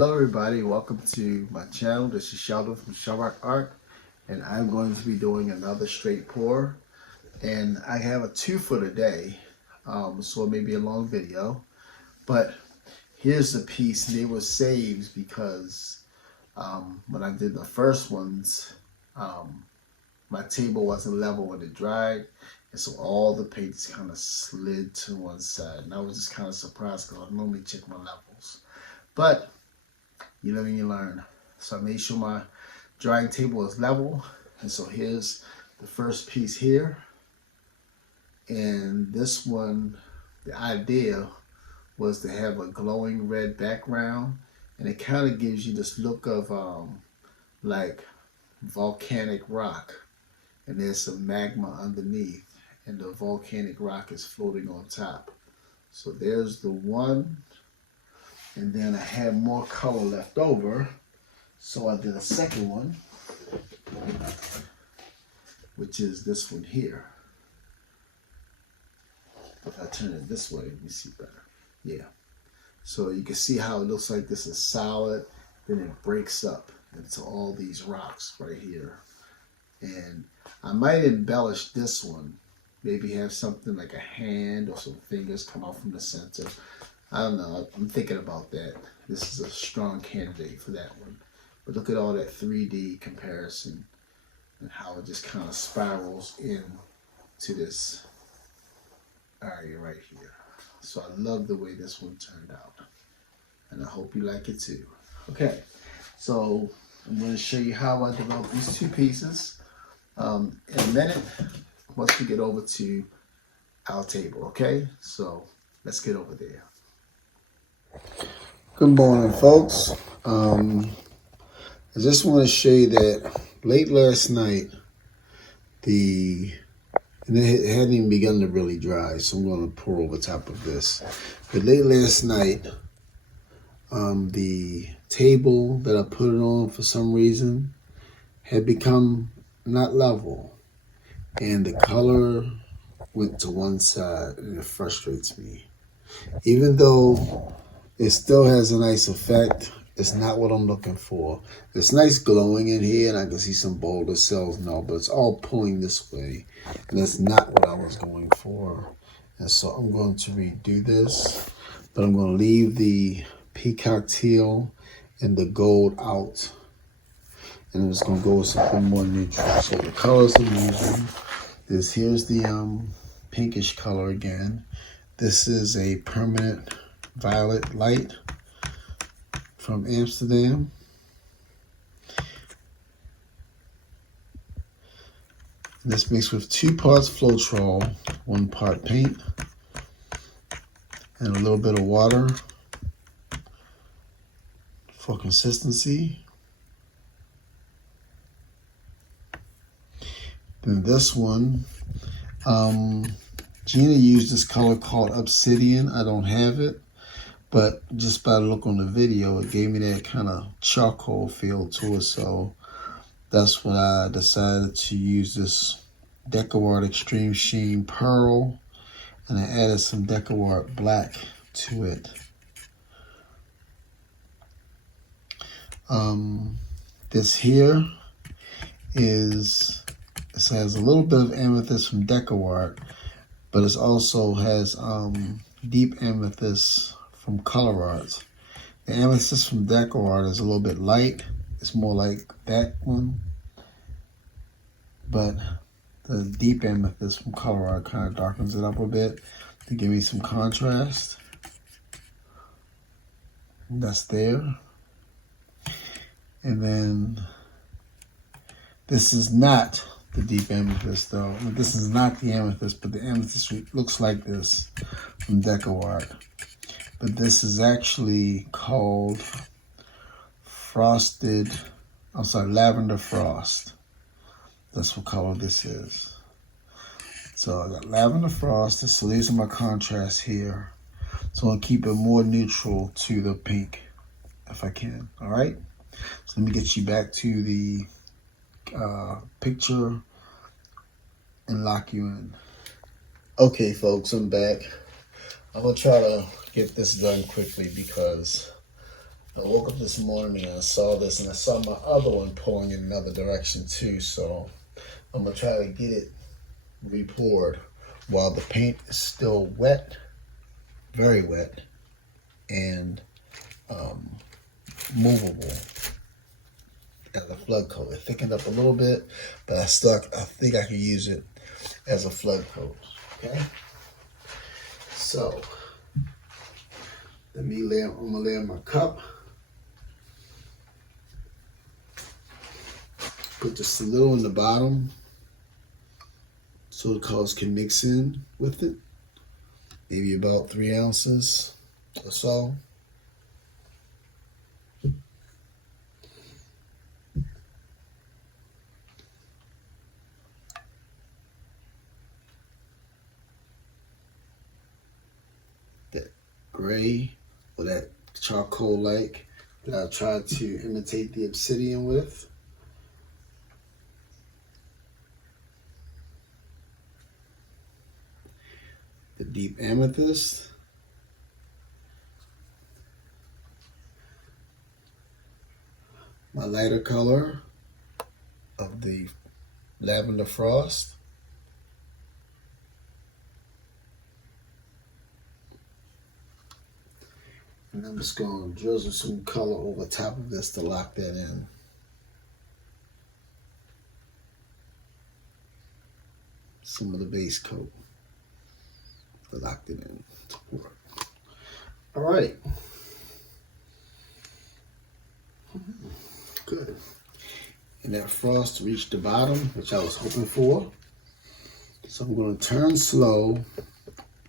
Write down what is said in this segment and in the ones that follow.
Hello everybody, welcome to my channel. This is Sheldon from ColourArte, and I'm going to be doing another straight pour. And I have a 2 for today, so it may be a long video. But here's the piece. They were saved because when I did the first ones, my table wasn't level when it dried. And so all the paints kind of slid to one side. And I was just kind of surprised because I normally check my levels. But you live and you learn. So I made sure my drying table is level. And so here's the first piece here. And this one, the idea was to have a glowing red background. And it kind of gives you this look of like volcanic rock. And there's some magma underneath. And the volcanic rock is floating on top. So there's the one. And then I had more color left over, so I did a second one, which is this one here. If I turn it this way, let me see better. Yeah. So you can see how it looks like this is solid, then it breaks up into all these rocks right here. And I might embellish this one, maybe have something like a hand or some fingers come out from the center. I don't know, I'm thinking about that. This is a strong candidate for that one. But look at all that 3D comparison and how it just kind of spirals in to this area right here. So I love the way this one turned out. And I hope you like it too. Okay, so I'm going to show you how I developed these two pieces in a minute once we get over to our table, okay? So let's get over there. Good morning, folks. I just want to show you that late last night, and it hadn't even begun to really dry, so I'm going to pour over top of this. But late last night, the table that I put it on for some reason had become not level, and the color went to one side, and it frustrates me. Even though it still has a nice effect, it's not what I'm looking for. It's nice glowing in here, and I can see some Boulder cells now, but it's all pulling this way, and that's not what I was going for. And so I'm going to redo this, but I'm going to leave the peacock teal and the gold out, and I'm just going to go with something more neutral. So the colors I'm using is, here's the pinkish color again. This is a permanent violet light from Amsterdam. This mixed with 2 parts Floetrol, 1 part paint, and a little bit of water for consistency. Then this one, Gina used this color called Obsidian. I don't have it, but just by the look on the video, it gave me that kind of charcoal feel to it. So that's when I decided to use this DecoArt Extreme Sheen Pearl, and I added some DecoArt Black to it. This here is, it has a little bit of Amethyst from DecoArt, but it also has deep Amethyst from ColourArte. The Amethyst from DecoArt is a little bit light. It's more like that one. But the deep Amethyst from ColourArte kind of darkens it up a bit to give me some contrast. And that's there. And then this is not the deep amethyst though. This is not the amethyst, but the amethyst looks like this from DecoArt. But this is actually called Lavender Frost. That's what color this is. So I got Lavender Frost. So these are my contrasts here. So I'll keep it more neutral to the pink if I can. All right. So let me get you back to the picture and lock you in. Okay, folks, I'm back. I'm gonna try to get this done quickly because I woke up this morning and I saw this, and I saw my other one pouring in another direction too. So I'm gonna try to get it re-poured while the paint is still wet, very wet, and movable as a flood coat. It thickened up a little bit, but I think I can use it as a flood coat. Okay. So I'm gonna layer my cup. Put just a little in the bottom so the colors can mix in with it. Maybe about 3 ounces or so. That gray or that charcoal-like that I tried to imitate the obsidian with. The deep amethyst. My lighter color of the lavender frost. And I'm just going to drizzle some color over top of this to lock that in. Some of the base coat. I locked it in. All right. Good. And that frost reached the bottom, which I was hoping for. So I'm going to turn slow,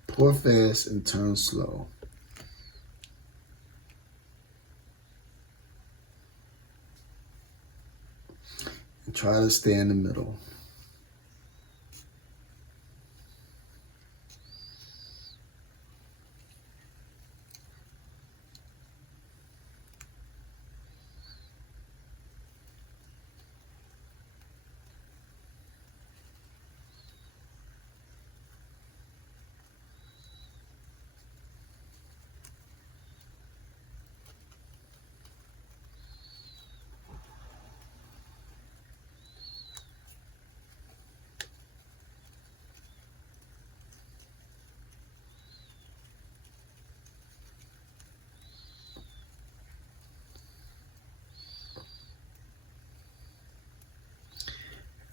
pour fast, and turn slow. And try to stay in the middle.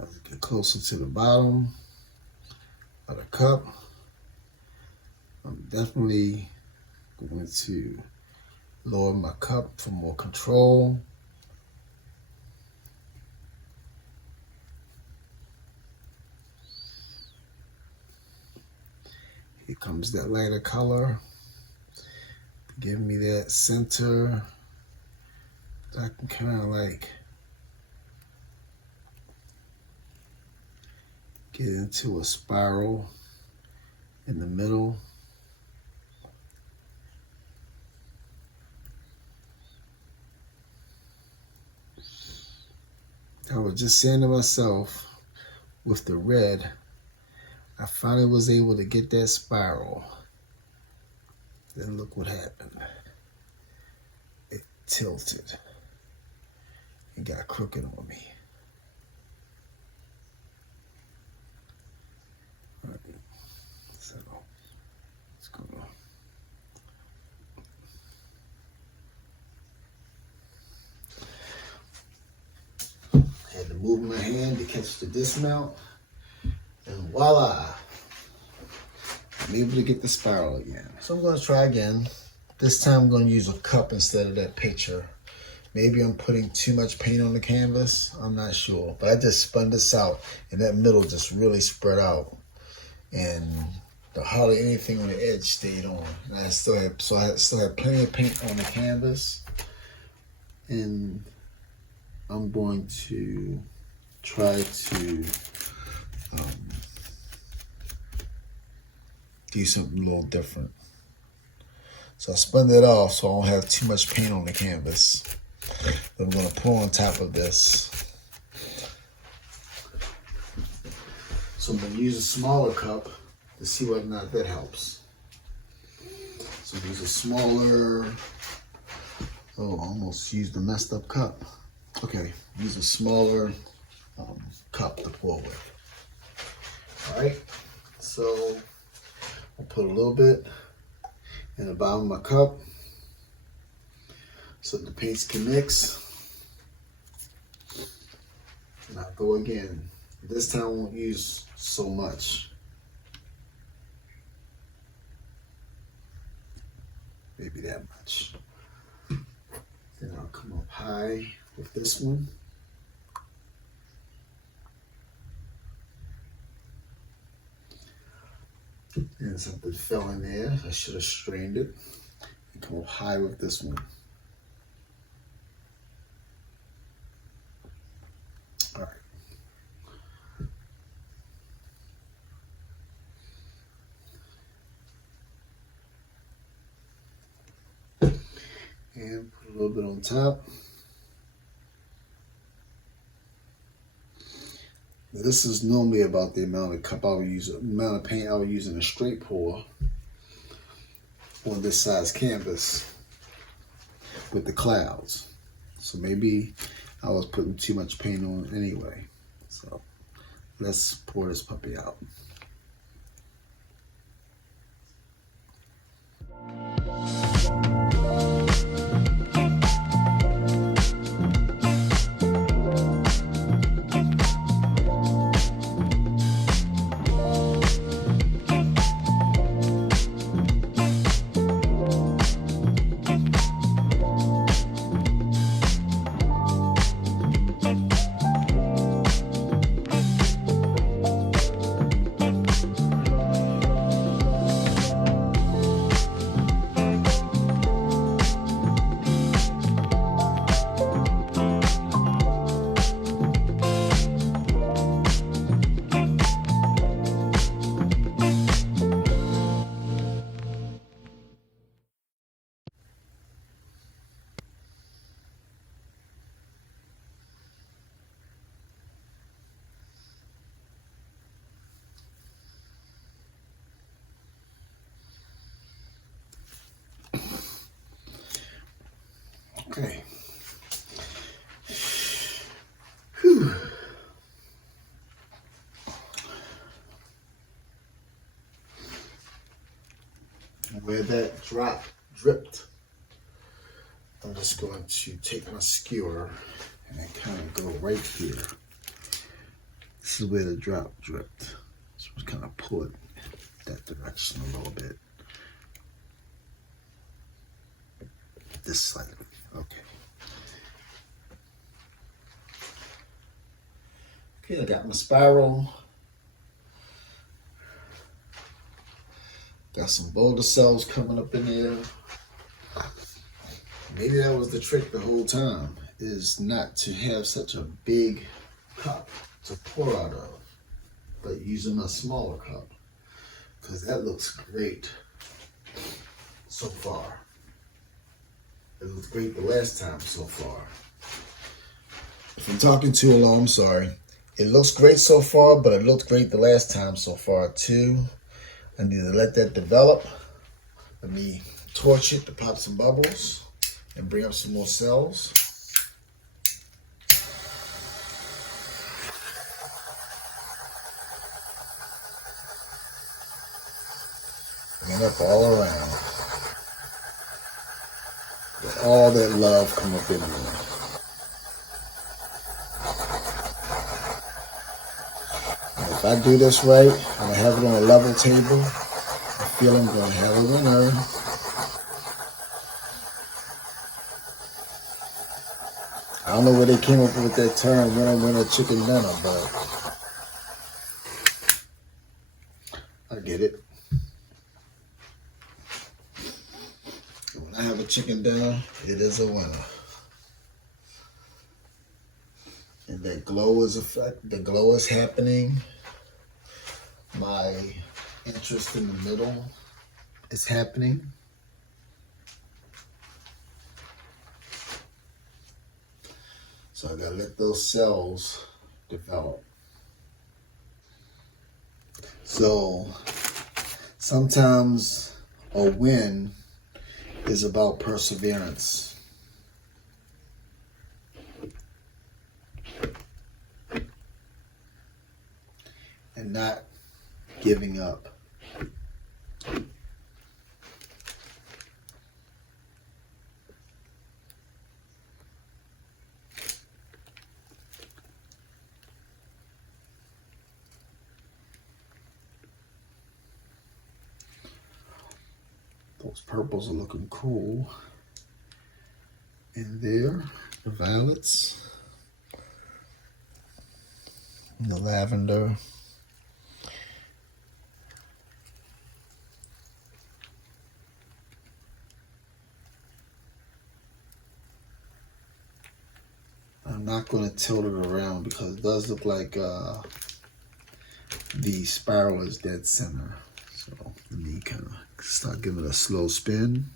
As I get closer to the bottom of the cup, I'm definitely going to lower my cup for more control. Here comes that lighter color, give me that center. I can kind of like get into a spiral in the middle. I was just saying to myself, with the red, I finally was able to get that spiral. Then look what happened. It tilted and got crooked on me. All right. So let's go. I had to move my hand to catch the dismount, and voila, I'm able to get the spiral again. So I'm going to try again. This time I'm going to use a cup instead of that picture. Maybe I'm putting too much paint on the canvas. I'm not sure. But I just spun this out, and that middle just really spread out. And hardly anything on the edge stayed on. And I still have plenty of paint on the canvas. And I'm going to try to do something a little different. So I spun that off so I don't have too much paint on the canvas. That I'm going to pour on top of this. So I'm going to use a smaller cup to see whether or not that helps. So use a smaller Oh, I almost used a messed up cup. Okay, use a smaller cup to pour with. All right, so I'll put a little bit in the bottom of my cup so the paints can mix. And I'll go again. This time I won't use so much. Maybe that much. Then I'll come up high with this one. And something fell in there. I should have strained it. And come up high with this one. All right. And put a little bit on top. This is normally about the amount of cup I would use, amount of paint I would use in a straight pour on this size canvas with the clouds. So maybe I was putting too much paint on anyway. So let's pour this puppy out. Okay. Whew. Where that drop dripped, I'm just going to take my skewer and kind of go right here. This is where the drop dripped. So I'm kind of pull it that direction a little bit. This slightly. Okay. Okay, I got my spiral. Got some Boulder cells coming up in there. Maybe that was the trick the whole time, is not to have such a big cup to pour out of, but using a smaller cup, because that looks great so far. It looked great the last time so far. If I'm talking too long, I'm sorry. It looks great so far, but it looked great the last time so far too. I need to let that develop. Let me torch it to pop some bubbles and bring up some more cells. Bring it up all around. Let all that love come up in there. And if I do this right, and I have it on a level table, I feel I'm going to have a winner. I don't know where they came up with that term, winner, chicken dinner, but I get it. When I have a chicken dinner, it is a winner. And that glow is the glow is happening. My interest in the middle is happening. So I gotta let those cells develop. So sometimes a win is about perseverance. and not giving up. Those purples are looking cool. And there, the violets, and the lavender. I'm not going to tilt it around because it does look like the spiral is dead center. So let me kind of start giving it a slow spin.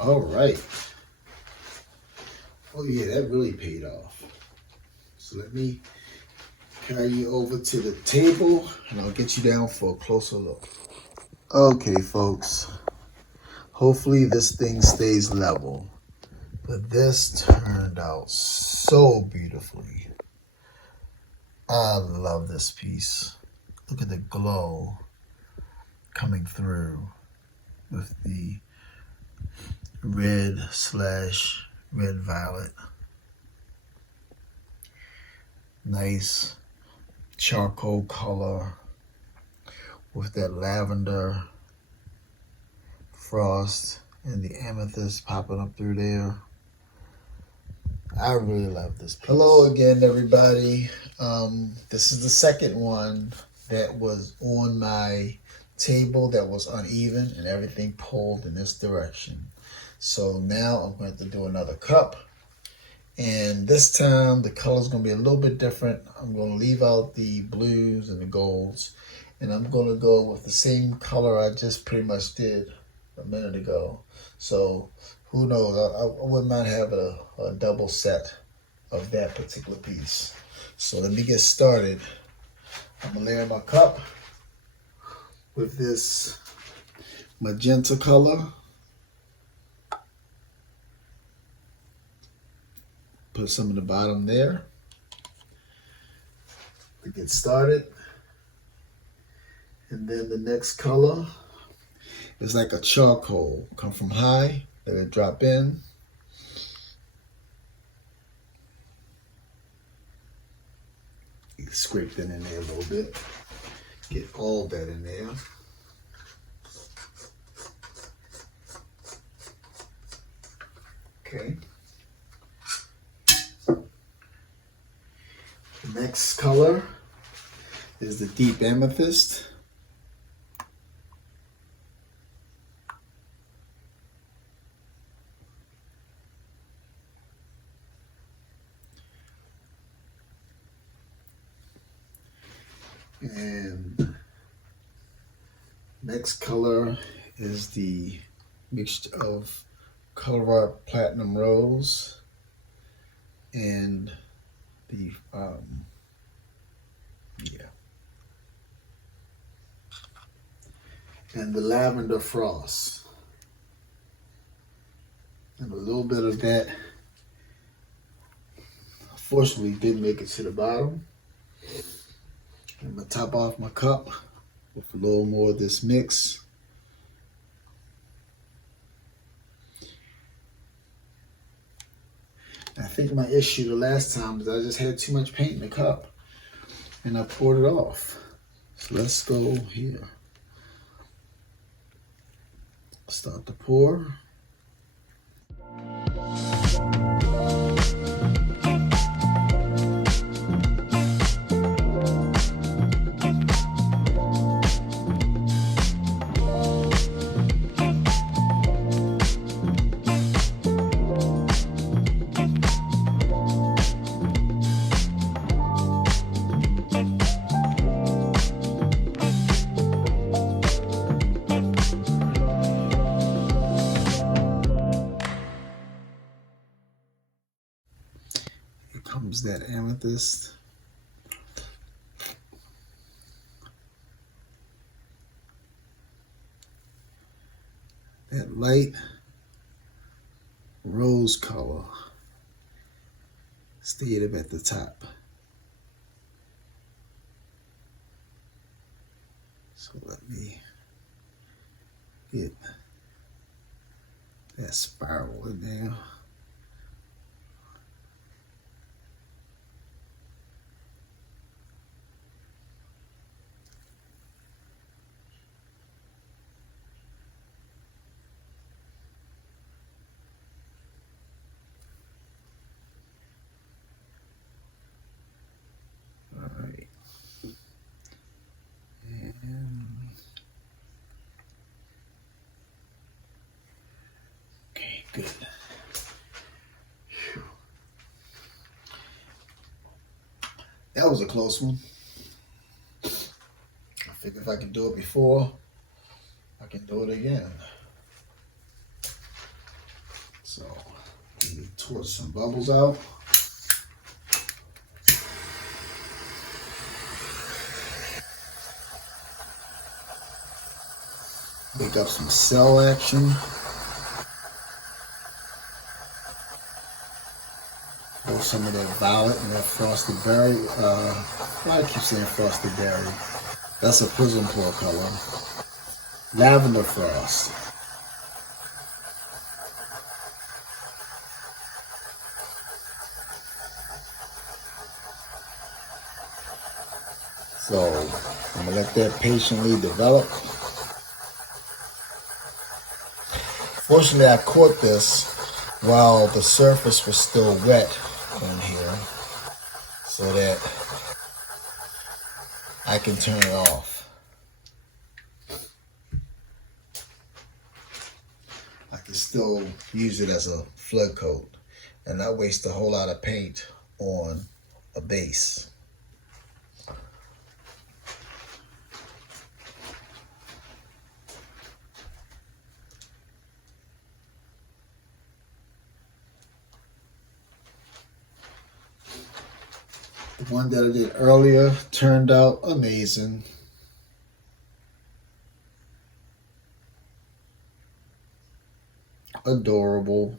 All right. Oh yeah, that really paid off. So let me carry you over to the table and I'll get you down for a closer look. Okay, folks. Hopefully this thing stays level. But this turned out so beautifully. I love this piece. Look at the glow coming through with the red / red violet. Nice charcoal color with that lavender frost and the amethyst popping up through there. I really love this piece. Hello again, everybody. This is the second one that was on my table that was uneven and everything pulled in this direction. So now I'm going to do another cup. And this time the color is going to be a little bit different. I'm going to leave out the blues and the golds. And I'm going to go with the same color I just pretty much did a minute ago. So who knows? I wouldn't mind having a double set of that particular piece. So let me get started. I'm going to layer my cup with this magenta color. Put some in the bottom there to get started. And then the next color is like a charcoal. Come from high, let it drop in. You scrape that in there a little bit. Get all that in there. Okay. The next color is the deep amethyst. And next color is the mixture of ColourArte Platinum Rose and the and the lavender frost, and a little bit of that. Unfortunately, didn't make it to the bottom. I'm gonna top off my cup with a little more of this mix. I think my issue the last time was I just had too much paint in the cup and I poured it off. So let's go here. Start to pour. Comes that amethyst. That light rose color stayed up at the top. So let me get that spiral in there. Good. Whew. That was a close one. I figure if I can do it before, I can do it again. So, let me torch some bubbles out. Make up some cell action. Some of that violet and that frosted berry. I keep saying frosted berry. That's a prism pour color. Lavender frost. So I'm gonna let that patiently develop. Fortunately, I caught this while the surface was still wet in here, so that I can turn it off. I can still use it as a flood coat and not waste a whole lot of paint on a base. The one that I did earlier turned out amazing. Adorable.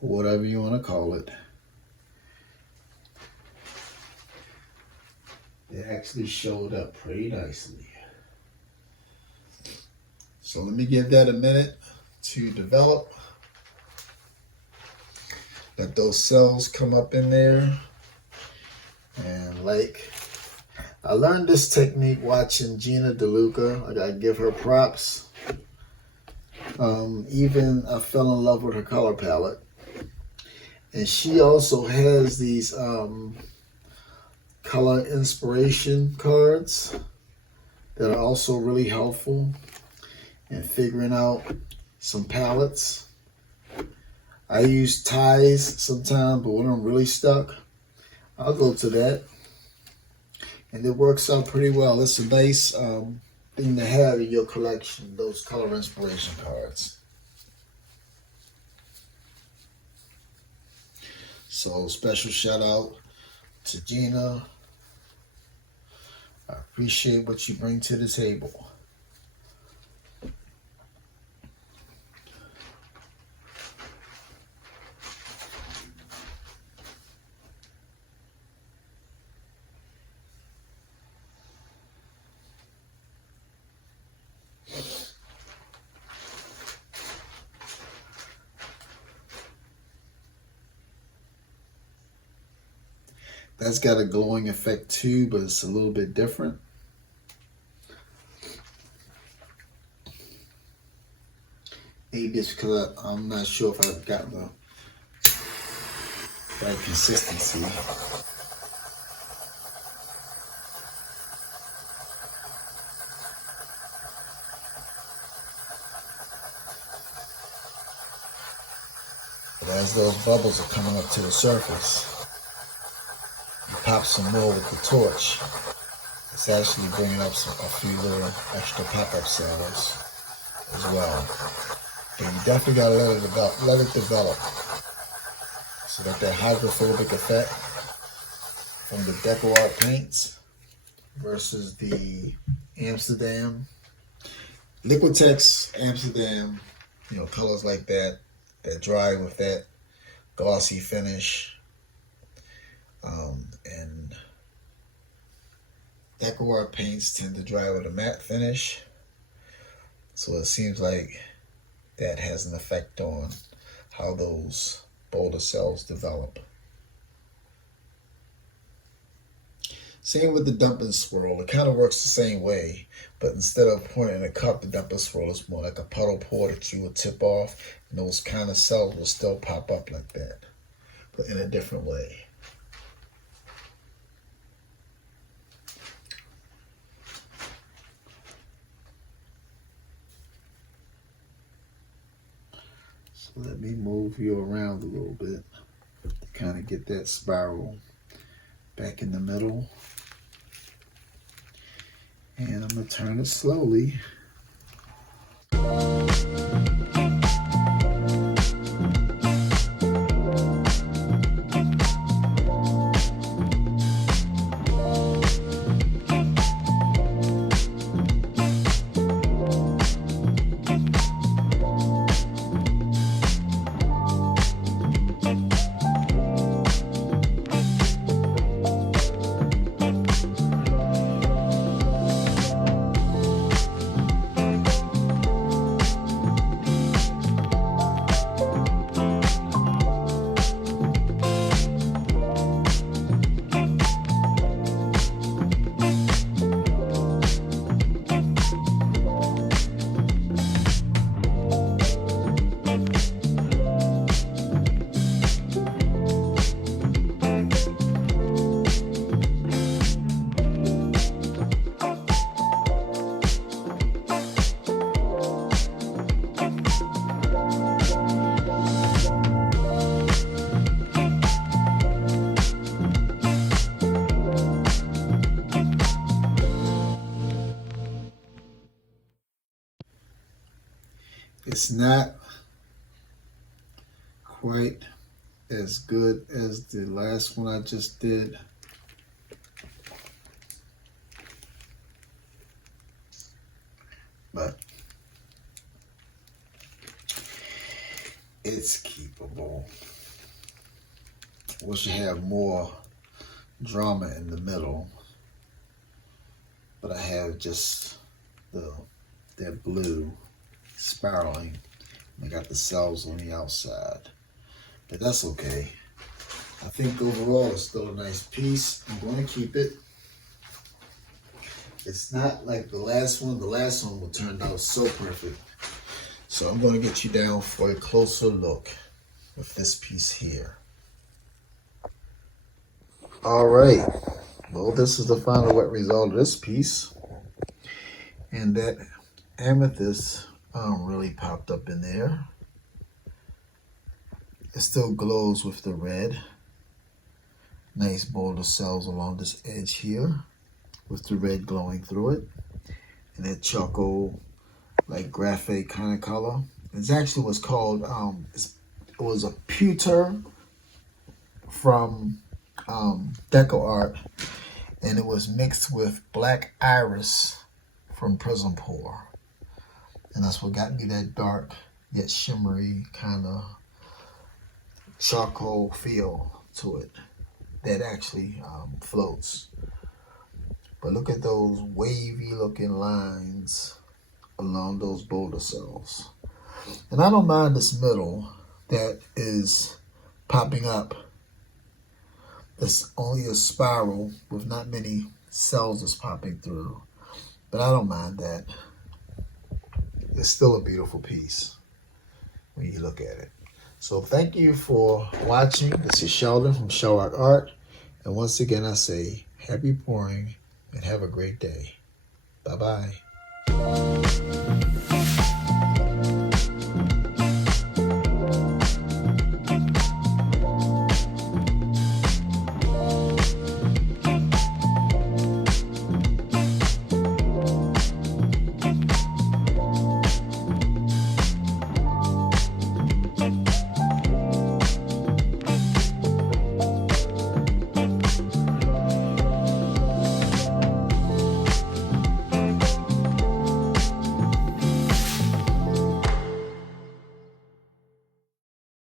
Whatever you want to call it. It actually showed up pretty nicely. So let me give that a minute to develop. Let those cells come up in there. And like, I learned this technique watching Gina DeLuca. I gotta give her props. Even I fell in love with her color palette. And she also has these color inspiration cards that are also really helpful in figuring out some palettes. I use ties sometimes, but when I'm really stuck, I'll go to that. And it works out pretty well. It's a nice thing to have in your collection, those color inspiration cards. So special shout out to Gina. I appreciate what you bring to the table. That's got a glowing effect too, but it's a little bit different. Maybe just because I'm not sure if I've got the right consistency. But as those bubbles are coming up to the surface, you pop some more with the torch. It's actually bringing up a few little extra pop-up cells as well. And you definitely gotta let it develop. So that hydrophobic effect from the DecoArt paints versus the Amsterdam. Liquitex, Amsterdam, colors like that dry with that glossy finish. And DecoArt paints tend to dry with a matte finish. So it seems like that has an effect on how those Boulder cells develop. Same with the dumping swirl. It kind of works the same way, but instead of pouring in a cup, the dumping swirl is more like a puddle pour that you would tip off, and those kind of cells will still pop up like that, but in a different way. Let me move you around a little bit to kind of get that spiral back in the middle. And I'm going to turn it slowly. It's not quite as good as the last one I just did. But it's keepable. We should have more drama in the middle, but I have just that blue spiraling. I got the cells on the outside, but that's okay. I think overall it's still a nice piece. I'm going to keep it. It's not like the last one. The last one will turn out so perfect. So I'm going to get you down for a closer look with this piece here. All right. Well, this is the final wet result of this piece. And that amethyst really popped up in there. It still glows with the red. Nice Boulder cells along this edge here with the red glowing through it. And that charcoal, like graphite kind of color. It's actually what's called, it was a pewter from DecoArt, and it was mixed with black iris from Prism Pour. And that's what got me that dark yet shimmery kind of charcoal feel to it that actually floats. But look at those wavy looking lines along those boulder cells. And I don't mind this middle that is popping up. It's only a spiral with not many cells that's popping through. But I don't mind that. It's still a beautiful piece when you look at it. So thank you for watching. This is Sheldon from ColourArte. And once again, I say happy pouring and have a great day. Bye-bye.